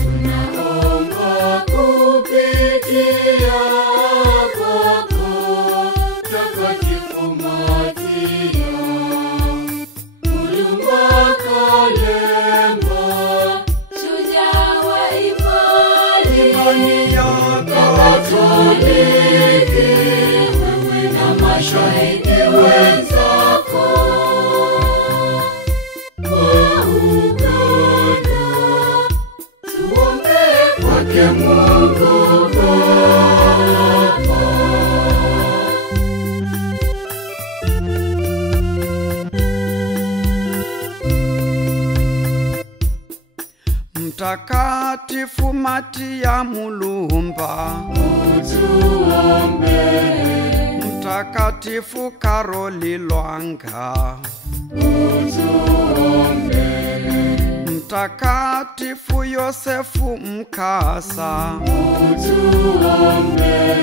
Tunaomba kupitia imani ya Katoliki, wewe na mashahidi wenzako waungana, tuombe kwake Mungu Baba. Mtakatifu Matia Mulumba, utuombe. Mtakatifu Karoli Lwanga, utuombe. Mtakatifu Yosefu Mkasa, utuombe.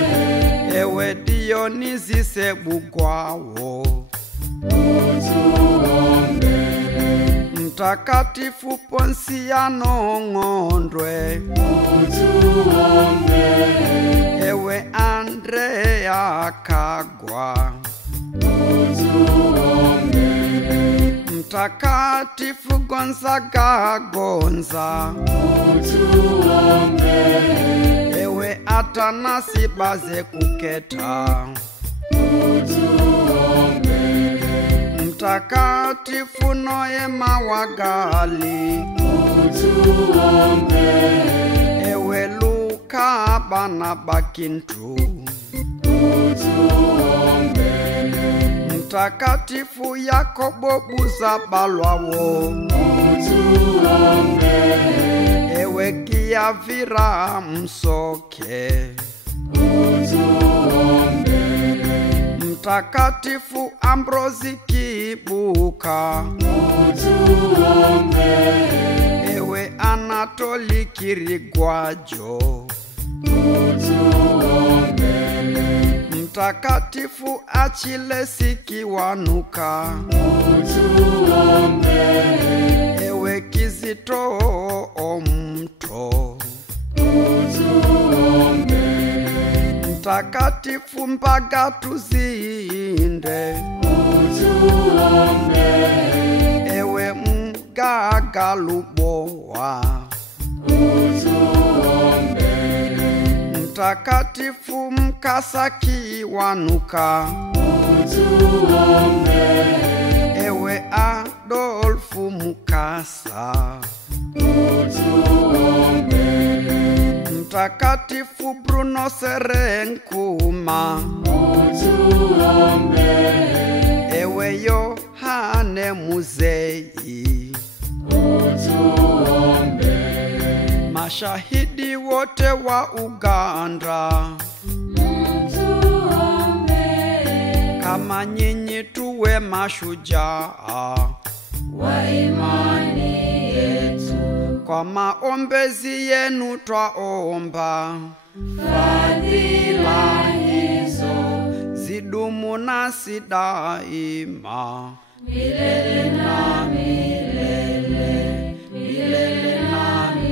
Ewe Dionizi Sebugwawo, utuombe. Mtakatifu Ponsiano Ng'ondwe, utuombe. Ewe Andrea Kagwa, utuombe. Mtakatifu Gonzaga Gonza, utuombe. Ewe Atanasi Baze Kuketa, utuombe. Mtakatifu Noema Wagali, utuombe. Ewe Luka Banabakintu, utuombe. Mtakatifu Yakobo Buzabalwawo, utuombe. Ewe Kiavira Msoke, utuombe. Mtakatifu Ambrosi Kibuka, utuombe. Ewe Anatoli Kirigwajo, utuombe. Mtakatifu Achilesi Kiwanuka, utuombe. Ewe Kizito Omto, utuombe. Mtakatifu Mbaga Tuzinde, utuombe. Ewe Mgaga Lubowa, utuombe. Mtakatifu Mkasa Kiwanuka, utuombe. Ewe Adolfu Mukasa, utuombe. Mtakatifu Bruno Serenkuma, utuombe. Ewe Yohane Muzei, utuombe. Mashahidi wote wa Uganda, utuombe. Kama nyinyi tuwe mashujaa wa imani yetu, kwa maombezi yenu twaomba fadhila hizo zidumu nasi daima milele na milele, milele na milele.